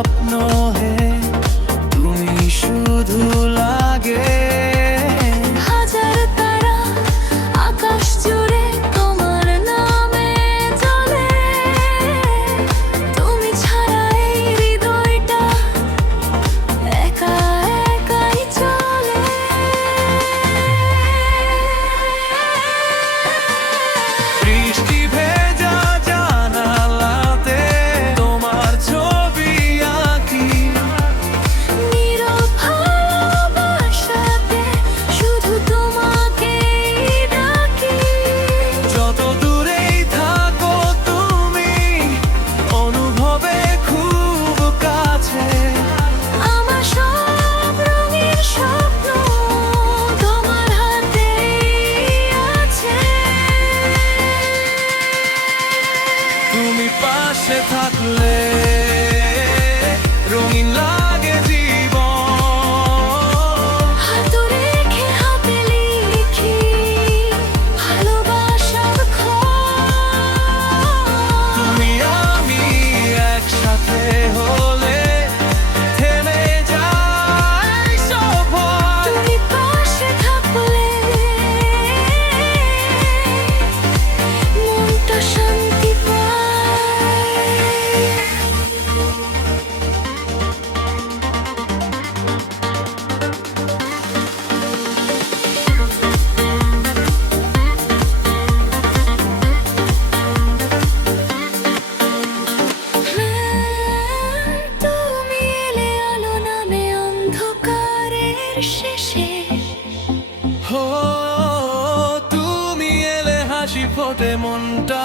স্বপ্ন হে তুমি শুধু লাগে। হাজার তারা আকাশ জুড়ে তোমার নামে জ্বলে, তুমি ছাড়া এই হৃদয়টা একা একাই চলে। বৃষ্টি ভেজা জানালাতে তোমার ছবি আঁকি, নীরব ভালোবাসাতে শুধু তোমাকেই ডাকি। যত দূরেই থাকো তুমি অনুভবে খুব কাছে। আমার সব রঙের স্বপ্ন তোমার হাতেই আছে। তুমি পাশে থাকলে রঙিন লাগে জীবন। হাত রেখে হাতে লিখি ভালোবাসার খোঁজ। তুমি আমি একসাথে হলে থেমে যায় সব ভয়। তুমি পাশে থাকলে মনটা শান্তি পায়। তুমি এলে আলো নামে অন্ধকারের শেষে। হো তুমি এলে হাসি ফোটে মনটা